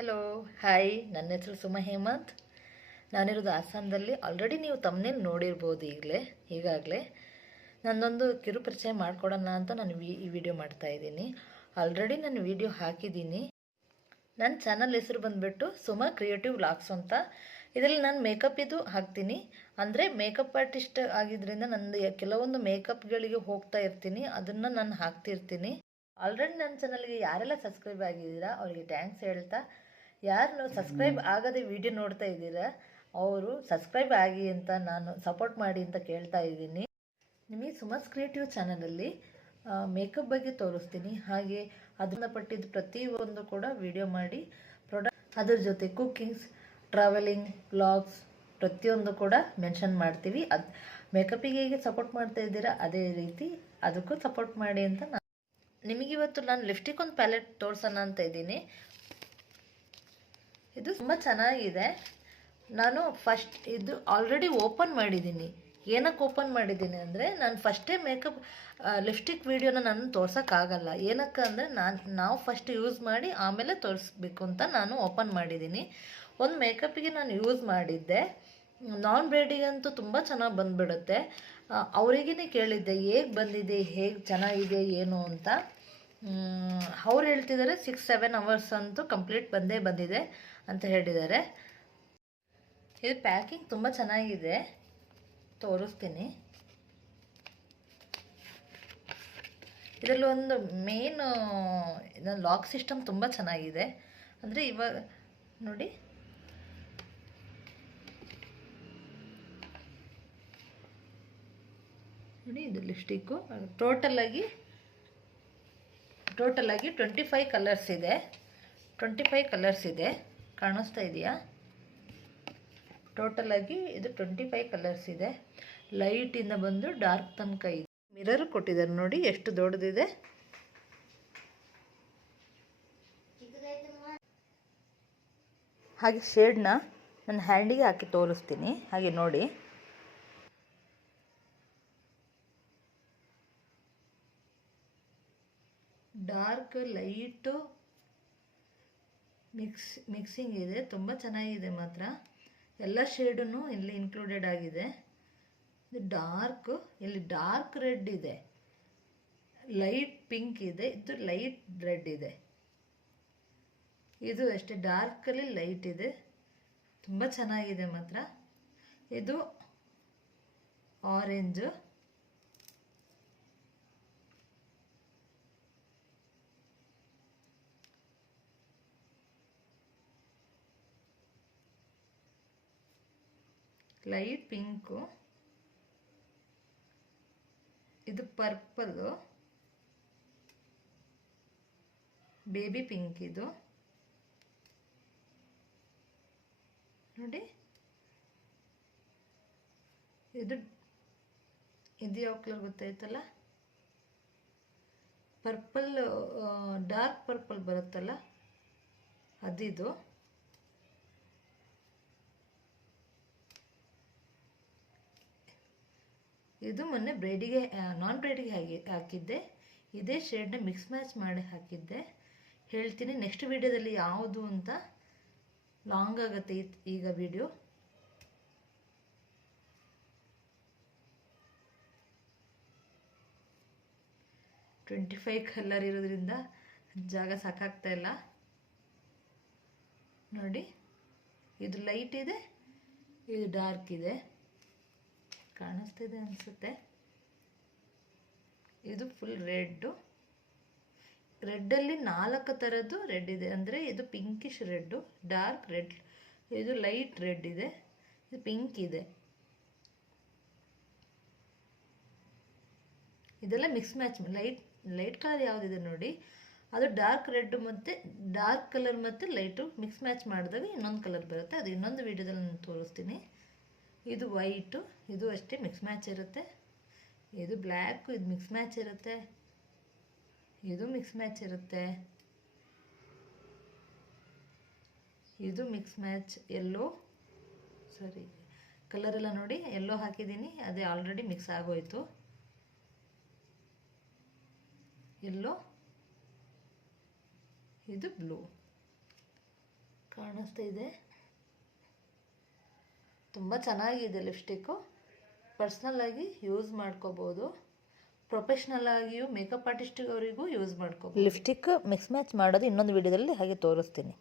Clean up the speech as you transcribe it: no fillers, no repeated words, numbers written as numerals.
Hello hi, ನನ್ನ ಹೆಸರು ಸುಮಾ ಹೇಮಂತ್. ನಾನಿರೋದು ಹಾಸನದಲ್ಲಿ. ಆಲ್ರೆಡಿ ನೀವು ತಮ್ಮನೇಲಿ ನೋಡಿರ್ಬೋದು ಈಗಾಗಲೇ. ನನ್ನೊಂದು ಕಿರು ಪರಿಚಯ ಮಾಡಿಕೊಡೋಣ ಅಂತ ನಾನು ಈ ವಿಡಿಯೋ ಮಾಡ್ತಾಯಿದ್ದೀನಿ. ಆಲ್ರೆಡಿ ನಾನು ವಿಡಿಯೋ ಹಾಕಿದ್ದೀನಿ. ನನ್ನ ಚಾನಲ್ ಹೆಸರು ಬಂದುಬಿಟ್ಟು ಸುಮಾ ಕ್ರಿಯೇಟಿವ್ ವ್ಲಾಗ್ಸ್ ಅಂತ. ಇದರಲ್ಲಿ ನಾನು ಮೇಕಪ್ ಹಾಕ್ತೀನಿ. ಅಂದರೆ ಮೇಕಪ್ ಆರ್ಟಿಸ್ಟ್ ಆಗಿದ್ದರಿಂದ ನಂದು ಕೆಲವೊಂದು ಮೇಕಪ್ಗಳಿಗೆ ಹೋಗ್ತಾ ಇರ್ತೀನಿ, ಅದನ್ನು ನಾನು ಹಾಕ್ತಿರ್ತೀನಿ. ಆಲ್ರೆಡಿ ನನ್ನ ಚಾನಲ್ಗೆ ಯಾರೆಲ್ಲ ಸಬ್ಸ್ಕ್ರೈಬ್ ಆಗಿದ್ದೀರಾ ಅವರಿಗೆ ಥ್ಯಾಂಕ್ಸ್ ಹೇಳ್ತಾ, ಯಾರು ಸಬ್ಸ್ಕ್ರೈಬ್ ಆಗದೆ ವಿಡಿಯೋ ನೋಡ್ತಾ ಇದ್ದೀರಾ ಅವರು ಸಬ್ಸ್ಕ್ರೈಬ್ ಆಗಿ ಅಂತ ನಾನು ಸಪೋರ್ಟ್ ಮಾಡಿ ಅಂತ ಕೇಳ್ತಾ ಇದ್ದೀನಿ. ನಿಮಗೆ ಸುಮಾಸ್ ಕ್ರಿಯೇಟಿವ್ ಚಾನಲಲ್ಲಿ ಮೇಕಪ್ ಬಗ್ಗೆ ತೋರಿಸ್ತೀನಿ. ಹಾಗೆ ಅದನ್ನ ಪಟ್ಟಿದ್ದು ಪ್ರತಿಯೊಂದು ಕೂಡ ವಿಡಿಯೋ ಮಾಡಿ ಅದ್ರ ಜೊತೆ ಕುಕ್ಕಿಂಗ್ಸ್, ಟ್ರಾವೆಲಿಂಗ್, ವ್ಲಾಗ್ಸ್ ಪ್ರತಿಯೊಂದು ಕೂಡ ಮೆನ್ಷನ್ ಮಾಡ್ತೀವಿ. ಮೇಕಪ್ಪಿಗೆ ಹೇಗೆ ಸಪೋರ್ಟ್ ಮಾಡ್ತಾ ಇದ್ದೀರಾ ಅದೇ ರೀತಿ ಅದಕ್ಕೂ ಸಪೋರ್ಟ್ ಮಾಡಿ ಅಂತ ನಿಮಗಿವತ್ತು ನಾನು ಲಿಪ್ಸ್ಟಿಕ್ ಒಂದು ಪ್ಯಾಲೆಟ್ ತೋರಿಸೋಣ ಅಂತ ಇದ್ದೀನಿ. ಇದು ತುಂಬ ಚೆನ್ನಾಗಿದೆ. ನಾನು ಫಸ್ಟ್ ಇದು ಆಲ್ರೆಡಿ ಓಪನ್ ಮಾಡಿದ್ದೀನಿ. ಏನಕ್ಕೆ ಓಪನ್ ಮಾಡಿದ್ದೀನಿ ಅಂದರೆ, ನಾನು ಫಸ್ಟೇ ಮೇಕಪ್ ಲಿಪ್ಸ್ಟಿಕ್ ವೀಡಿಯೋನ ನಾನು ತೋರ್ಸೋಕ್ಕಾಗಲ್ಲ. ಏನಕ್ಕೆ ಅಂದರೆ ನಾವು ಫಸ್ಟ್ ಯೂಸ್ ಮಾಡಿ ಆಮೇಲೆ ತೋರಿಸ್ಬೇಕು ಅಂತ ನಾನು ಓಪನ್ ಮಾಡಿದ್ದೀನಿ. ಒಂದು ಮೇಕಪ್ಪಿಗೆ ನಾನು ಯೂಸ್ ಮಾಡಿದ್ದೆ, ನಾನ್ ಬ್ರೈಡಿಗಂತೂ ತುಂಬ ಚೆನ್ನಾಗಿ ಬಂದುಬಿಡುತ್ತೆ. ಅವರಿಗೇ ಕೇಳಿದ್ದೆ ಹೇಗೆ ಬಂದಿದೆ, ಹೇಗೆ ಚೆನ್ನಾಗಿದೆ ಏನು ಅಂತ. ಅವ್ರು ಹೇಳ್ತಿದ್ದಾರೆ 6-7 ಅವರ್ಸ್ ಅಂತೂ ಕಂಪ್ಲೀಟ್ ಬಂದಿದೆ ಅಂತ ಹೇಳಿದ್ದಾರೆ. ಇದು ಪ್ಯಾಕಿಂಗ್ ತುಂಬ ಚೆನ್ನಾಗಿದೆ, ತೋರಿಸ್ತೀನಿ. ಇದರಲ್ಲಿ ಒಂದು ಮೇನ್ ಲಾಕ್ ಸಿಸ್ಟಮ್ ತುಂಬ ಚೆನ್ನಾಗಿದೆ. ಅಂದರೆ ಇವಾಗ ನೋಡಿ, ಇದು ಲಿಪ್ಸ್ಟಿಕ್ಕು ಟೋಟಲಾಗಿ 25 ಕಲರ್ಸ್ ಇದೆ. 25 ಕಲರ್ಸ್ ಇದೆ, ಕಾಣಿಸ್ತಾ ಇದೆಯಾ? ಟೋಟಲಾಗಿ ಇದು 25 ಕಲರ್ಸ್ ಇದೆ. ಲೈಟಿಂದ ಬಂದು ಡಾರ್ಕ್ ತನಕ ಇದೆ. ಮಿರರ್ ಕೊಟ್ಟಿದ್ದಾರೆ ನೋಡಿ, ಎಷ್ಟು ದೊಡ್ಡದಿದೆ. ಹಾಗೆ ಶೇಡ್ನ ನನ್ನ ಹ್ಯಾಂಡಿಗೆ ಹಾಕಿ ತೋರಿಸ್ತೀನಿ. ಹಾಗೆ ನೋಡಿ, ಡಾರ್ಕ್ ಲೈಟು ಮಿಕ್ಸಿಂಗ್ ಇದೆ. ತುಂಬ ಚೆನ್ನಾಗಿದೆ ಮಾತ್ರ. ಎಲ್ಲ ಶೇಡೂ ಇಲ್ಲಿ ಇನ್ಕ್ಲೂಡೆಡ್ ಆಗಿದೆ. ಇದು ಡಾರ್ಕ್, ಇಲ್ಲಿ ಡಾರ್ಕ್ ರೆಡ್ ಇದೆ, ಲೈಟ್ ಪಿಂಕ್ ಇದೆ, ಇದು ಲೈಟ್ ರೆಡ್ ಇದೆ. ಇದು ಅಷ್ಟೇ ಡಾರ್ಕಲ್ಲಿ ಲೈಟ್ ಇದೆ. ತುಂಬ ಚೆನ್ನಾಗಿದೆ ಮಾತ್ರ. ಇದು ಆರೆಂಜು, ಲೈಟ್ ಪಿಂಕು, ಇದು ಪರ್ಪಲ್ಲು, ಬೇಬಿ ಪಿಂಕ್. ಇದು ನೋಡಿ, ಇದು ಯಾವ ಕಲರ್ ಗೊತ್ತಾಯ್ತಲ್ಲ, ಪರ್ಪಲ್, ಡಾರ್ಕ್ ಪರ್ಪಲ್ ಬರುತ್ತಲ್ಲ ಅದಿದು. ಇದು ಮೊನ್ನೆ ಬ್ರೈಡಿಗೆ, ನಾನ್ ಬ್ರೈಡಿಗೆ ಹಾಕಿದ್ದೆ. ಇದೇ ಶೇಡ್ನ ಮಿಕ್ಸ್ ಮ್ಯಾಚ್ ಮಾಡಿ ಹಾಕಿದ್ದೆ. ಹೇಳ್ತೀನಿ ನೆಕ್ಸ್ಟ್ ವಿಡಿಯೋದಲ್ಲಿ ಯಾವುದು ಅಂತ. ಲಾಂಗ್ ಆಗುತ್ತೆ ಈಗ ವಿಡಿಯೋ. ಟ್ವೆಂಟಿ 25 ಕಲರ್ ಇರೋದ್ರಿಂದ ಜಾಗ ಸಾಕಾಗ್ತಾ ಇಲ್ಲ ನೋಡಿ. ಇದು ಲೈಟ್ ಇದೆ, ಇದು ಡಾರ್ಕ್ ಇದೆ, ಕಾಣಿಸ್ತಿದೆ ಅನಿಸುತ್ತೆ. ಇದು ಫುಲ್ ರೆಡ್ಡು. ರೆಡ್ಡಲ್ಲಿ 4 ಥರದ್ದು ರೆಡ್ ಇದೆ. ಅಂದರೆ ಇದು ಪಿಂಕಿಶ್ ರೆಡ್ಡು, ಡಾರ್ಕ್ ರೆಡ್, ಇದು ಲೈಟ್ ರೆಡ್ ಇದೆ, ಇದು ಪಿಂಕ್ ಇದೆ. ಇದೆಲ್ಲ ಮಿಕ್ಸ್ ಮ್ಯಾಚ್. ಲೈಟ್ ಕಲರ್ ಯಾವುದಿದೆ ನೋಡಿ, ಅದು ಡಾರ್ಕ್ ರೆಡ್ ಮತ್ತು ಡಾರ್ಕ್ ಕಲರ್ ಮತ್ತು ಲೈಟು ಮಿಕ್ಸ್ ಮ್ಯಾಚ್ ಮಾಡಿದಾಗ ಇನ್ನೊಂದು ಕಲರ್ ಬರುತ್ತೆ. ಅದು ಇನ್ನೊಂದು ವಿಡಿಯೋದಲ್ಲಿ ನಾನು ತೋರಿಸ್ತೀನಿ. ಇದು ವೈಟು, ಇದು ಅಷ್ಟೇ ಮಿಕ್ಸ್ ಮ್ಯಾಚ್ ಇರುತ್ತೆ. ಇದು ಬ್ಲ್ಯಾಕು, ಇದು ಮಿಕ್ಸ್ ಮ್ಯಾಚ್ ಇರುತ್ತೆ, ಇದು ಮಿಕ್ಸ್ ಮ್ಯಾಚ್ ಇರುತ್ತೆ, ಇದು ಮಿಕ್ಸ್ ಮ್ಯಾಚ್. ಎಲ್ಲೋ ಸರಿ ಕಲರೆಲ್ಲ ನೋಡಿ, ಎಲ್ಲೋ ಹಾಕಿದ್ದೀನಿ, ಅದೇ ಆಲ್ರೆಡಿ ಮಿಕ್ಸ್ ಆಗೋಯ್ತು. ಎಲ್ಲೋ, ಇದು ಬ್ಲೂ. ಕಾಣಿಸ್ತಾ ಇದೆ. ತುಂಬ ಚೆನ್ನಾಗಿದೆ ಲಿಪ್ಸ್ಟಿಕ್ಕು. ಪರ್ಸ್ನಲ್ಲಾಗಿ ಯೂಸ್ ಮಾಡ್ಕೋಬೋದು, ಪ್ರೊಫೆಷ್ನಲ್ ಆಗಿಯೂ ಮೇಕಪ್ ಆರ್ಟಿಸ್ಟ್ವರಿಗೂ ಯೂಸ್ ಮಾಡ್ಕೋಬೋದು. ಲಿಪ್ಸ್ಟಿಕ್ ಮಿಕ್ಸ್ ಮ್ಯಾಚ್ ಮಾಡೋದು ಇನ್ನೊಂದು ವಿಡಿಯೋದಲ್ಲಿ ಹಾಗೆ ತೋರಿಸ್ತೀನಿ.